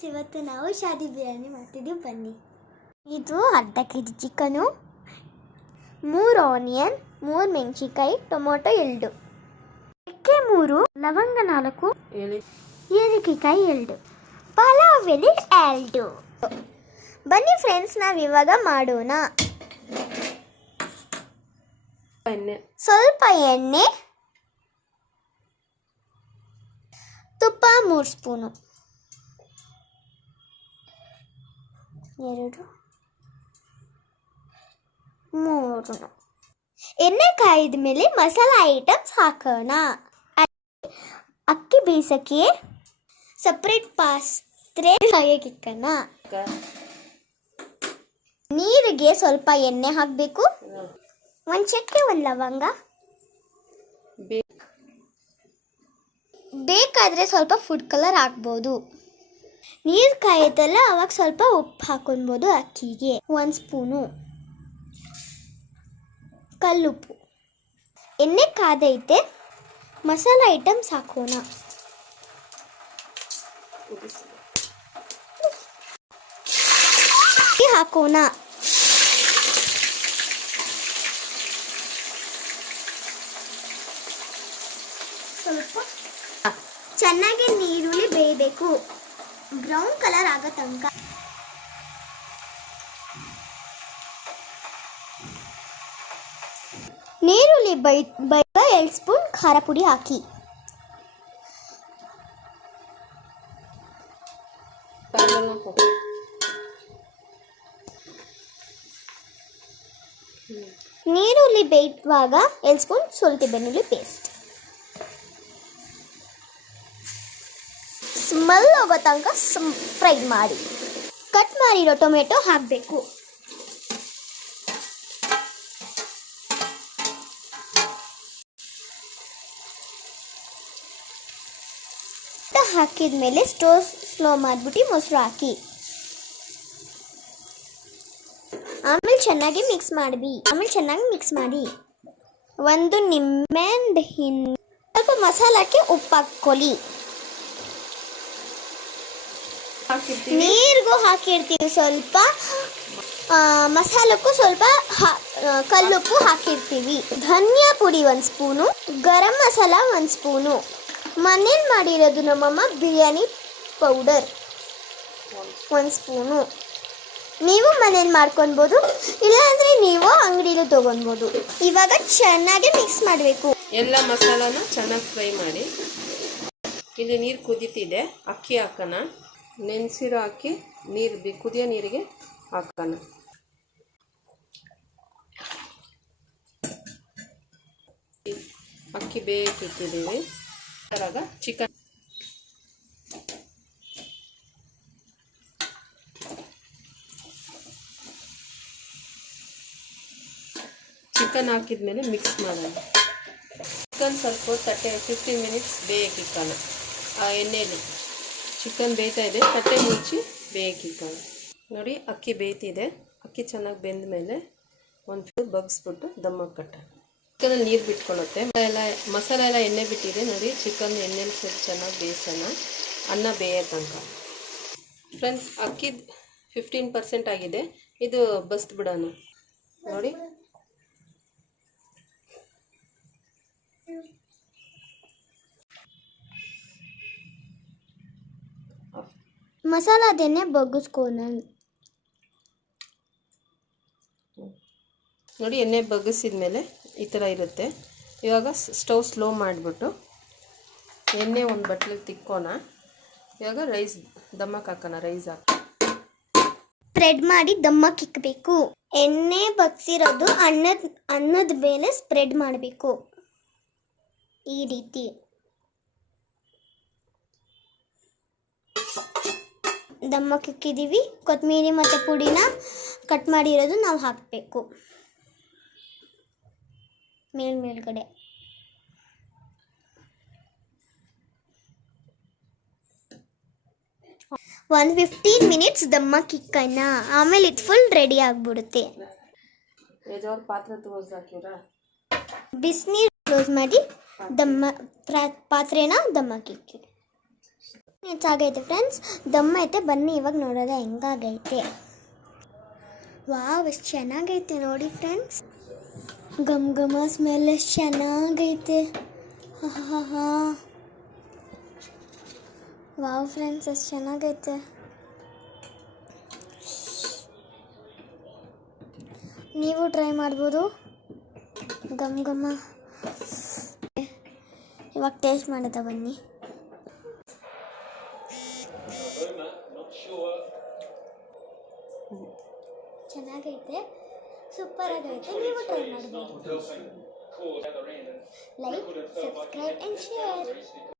Friends, ಇವತ್ತು ನಾವು ಶಾದಿ ಬಿರಿಯಾನಿ ಮಾಡ್ತಿದ್ದೀವಿ, ಬನ್ನಿ. ಇದು ಅರ್ಧ ಕೆಜಿ ಚಿಕನು, 3 ಆನಿಯನ್, 3 ಮೆಣಸಿನ್ಕಾಯಿ, ಟೊಮೊಟೊ 2, ಎಕ್ಕೆ 3, ಲವಂಗ 4, ಏಲಕ್ಕಿಕಾಯಿ 2, ಪಲಾವ್ ಎಲೆ 2. ಬನ್ನಿ ಫ್ರೆಂಡ್ಸ್, ನಾವಿವಾಗ ಮಾಡೋಣ. ಸ್ವಲ್ಪ ಎಣ್ಣೆ, ತುಪ್ಪ 3 ಸ್ಪೂನು, 2, 3. ಎಣ್ಣೆ ಕಾಯಿದ ಮೇಲೆ ಮಸಾಲ ಐಟಮ್ಸ್ ಹಾಕೋಣ. ಅಕ್ಕಿ ಬೇಯಿಸಕ್ಕೆ ಸಪ್ರೇಟ್ ಪಾತ್ರೆ ಹಾಕಿಕ್ಕಣ. ನೀರಿಗೆ ಸ್ವಲ್ಪ ಎಣ್ಣೆ ಹಾಕಬೇಕು. 1 ಚಕ್ಕೆ, 1 ಲವಂಗ. ಬೇಕಾದರೆ ಸ್ವಲ್ಪ ಫುಡ್ ಕಲರ್ ಹಾಕ್ಬೋದು. ನೀರು ಕಾಯುತ್ತಲ್ಲ, ಅವಾಗ ಸ್ವಲ್ಪ ಉಪ್ಪು ಹಾಕೊಳ್ಬೋದು. ಅಕ್ಕಿಗೆ 1 ಸ್ಪೂನು ಕಲ್ಲುಪ್ಪು. ಎಣ್ಣೆ ಕಾದೈತೆ, ಮಸಾಲ ಐಟಮ್ಸ್ ಹಾಕೋಣ. ಹಾಕೋಣ. ಸ್ವಲ್ಪ ಚೆನ್ನಾಗಿ ನೀರುಳ್ಳಿ ಬೇಯಬೇಕು, ಬ್ರೌನ್ ಕಲರ್ ಆಗೋ ತನಕ. ನೀರುಳ್ಳಿ ಬೈದ 2 ಸ್ಪೂನ್ ಖಾರ ಪುಡಿ ಹಾಕಿ. ನೀರುಳ್ಳಿ ಬೇಯುವಾಗ 2 ಸ್ಪೂನ್ ಶುಂಠಿ ಬೆಳ್ಳುಳ್ಳಿ ಪೇಸ್ಟ್. ಸ್ಮೆಲ್ ಹೋಗೋ ತನಕ ಫ್ರೈ ಮಾಡಿ. ಕಟ್ ಮಾಡಿರೋ ಟೊಮೆಟೊ ಹಾಕಬೇಕು. ಹಾಕಿದ ಮೇಲೆ ಸ್ಟೋವ್ ಸ್ಲೋ ಮಾಡಿಬಿಟ್ಟು ಮೊಸರು ಹಾಕಿ. ಆಮೇಲೆ ಚೆನ್ನಾಗಿ ಮಿಕ್ಸ್ ಮಾಡಿ. 1 ನಿಂಬೆಹಣ್ಣು ಸ್ವಲ್ಪ ಮಸಾಲಕ್ಕೆ ಉಪ್ಪು ಹಾಕೊಳ್ಳಿ. ನೀರಿಗೂ ಹಾಕಿರ್ತೀವಿ ಸ್ವಲ್ಪ, ಮಸಾಲಕ್ಕೂ ಸ್ವಲ್ಪ ಕಲ್ಲುಪ್ಪು ಹಾಕಿರ್ತೀವಿ. ಧನಿಯಾ ಪುಡಿ 1 ಸ್ಪೂನು, ಗರಂ ಮಸಾಲ 1 ಸ್ಪೂನು, ಮನೇಲಿ ಮಾಡಿರೋದು ನಮ್ಮಮ್ಮ ಬಿರಿಯಾನಿ ಪೌಡರ್ 1 ಸ್ಪೂನು. ನೀವು ಮನೇಲಿ ಮಾಡ್ಕೊಳ್ಬೋದು, ಇಲ್ಲಾಂದರೆ ನೀವು ಅಂಗಡಿಲಿ ತೊಗೊಳ್ಬೋದು. ಇವಾಗ ಚೆನ್ನಾಗಿ ಮಿಕ್ಸ್ ಮಾಡಬೇಕು. ಎಲ್ಲ ಮಸಾಲಾನ ಚೆನ್ನಾಗಿ ಫ್ರೈ ಮಾಡಿ. ಇಲ್ಲಿ ನೀರು ಕುದೀತಿದೆ, ಅಕ್ಕಿ ಹಾಕೋಣ. ನೆನೆಸಿರೋ ಅಕ್ಕಿ ಕುದಿಯೋ ನೀರಿಗೆ ಹಾಕೋಣ. ಅಕ್ಕಿ ಬೇಯಿಟ್ಟಿದ್ದೀವಿ. ಅದ್ರಾಗ ಚಿಕನ್ ಹಾಕಿದ್ಮೇಲೆ ಮಿಕ್ಸ್ ಮಾಡೋಣ. ಚಿಕನ್ ಸ್ವಲ್ಪ 15 ಮಿನಿಟ್ಸ್ ಬೇಯಕ್ಕಿಕ್ಕೋಣ. ಆ ಎಣ್ಣೆಯಲ್ಲಿ ಚಿಕನ್ ಬೇಯ್ತಾ ಇದೆ, ತಟ್ಟೆ ಮುಚ್ಚಿ ಬೇಯಕ್ಕಿಕ್ಕೋಣ. ನೋಡಿ, ಅಕ್ಕಿ ಬೇಯ್ತಿದೆ. ಅಕ್ಕಿ ಚೆನ್ನಾಗಿ ಬೆಂದ ಮೇಲೆ 1 ಫುಲ್ ಬಗ್ಸ್ಬಿಟ್ಟು ದಮ್ಮಕ್ಕೆ ಕಟ್ಟೋಣ. ಚಿಕನಲ್ಲಿ ನೀರು ಬಿಟ್ಕೊಳ್ಳುತ್ತೆ. ಮಸಾಲೆ ಎಲ್ಲ ಎಣ್ಣೆ ಬಿಟ್ಟಿದೆ ನೋಡಿ. ಚಿಕನ್ ಎಣ್ಣೆಲಿ ಸ್ವಲ್ಪ ಚೆನ್ನಾಗಿ ಬೇಯಿಸೋಣ, ಅನ್ನ ಬೇಯೋ ತನಕ. ಫ್ರೆಂಡ್ಸ್, ಅಕ್ಕಿ 15% ಆಗಿದೆ. ಇದು ಬಸ್ದು ಬಿಡೋಣ. ನೋಡಿ, ಮಸಾಲದನ್ನೇ ಬಗ್ಗಿಸ್ಕೋಣ. ನೋಡಿ, ಎಣ್ಣೆ ಬಗ್ಗಿಸಿದ ಮೇಲೆ ಈ ಥರ ಇರುತ್ತೆ. ಇವಾಗ ಸ್ಟವ್ ಸ್ಲೋ ಮಾಡಿಬಿಟ್ಟು ಎಣ್ಣೆ ಒಂದು ಬಟ್ಲಿಗೆ ತಿಕ್ಕೋಣ. ಇವಾಗ ರೈಸ್ ದಮ್ಮಕ್ಕೆ ಹಾಕೋಣ. ರೈಸ್ ಹಾಕಿ ಸ್ಪ್ರೆಡ್ ಮಾಡಿ ದಮ್ಮಕ್ಕೆ ಇಕ್ಕಬೇಕು. ಎಣ್ಣೆ ಬಗ್ಸಿರೋದು ಅನ್ನದ ಮೇಲೆ ಸ್ಪ್ರೆಡ್ ಮಾಡಬೇಕು. ಈ ರೀತಿ ದಮ್ಮಕ್ಕೆ ಇಕ್ಕಿದ್ದೀವಿ. ಕೊತ್ತಂಬರಿ ಮತ್ತು ಪುಡಿನ ಕಟ್ ಮಾಡಿರೋದು ನಾವು ಹಾಕಬೇಕು ಮೇಲ್ಗಡೆ. 15 ಮಿನಿಟ್ಸ್ ದಮ್ಮಕ್ಕೆ ಇಕ್ಕೋಣ. ಆಮೇಲೆ ಇದು ಫುಲ್ ರೆಡಿ ಆಗಿಬಿಡುತ್ತೆ. ಬಿಸಿನೀರು ಕ್ಲೋಸ್ ಮಾಡಿ ಪಾತ್ರೆನ ದಮ್ಮಕ್ಕೆ ಇಕ್ಕಿ. ಆಗೈತೆ ಫ್ರೆಂಡ್ಸ್, ದಮ್ ಐತೆ. ಬನ್ನಿ ಇವಾಗ ನೋಡೋದ ಹೆಂಗಾಗೈತೆ. ವಾವ್, ಎಷ್ಟು ಚೆನ್ನಾಗೈತೆ ನೋಡಿ ಫ್ರೆಂಡ್ಸ್. ಘಮ ಘಮ ಸ್ಮೆಲ್ ಎಷ್ಟು ಚೆನ್ನಾಗೈತೆ. ಹಾ ವಾವ್ ಫ್ರೆಂಡ್ಸ್, ಎಷ್ಟು ಚೆನ್ನಾಗೈತೆ. ನೀವು ಟ್ರೈ ಮಾಡ್ಬೋದು. ಘಮ ಘಮ. ಇವಾಗ ಟೇಸ್ಟ್ ಮಾಡೋದ ಬನ್ನಿ. ಚೆನ್ನಾಗೈತೆ, ಸೂಪರ್ ಆಗೈತೆ. ನೀವು ಟ್ರೈ ಮಾಡ್ಬೋದು. Like, subscribe and share.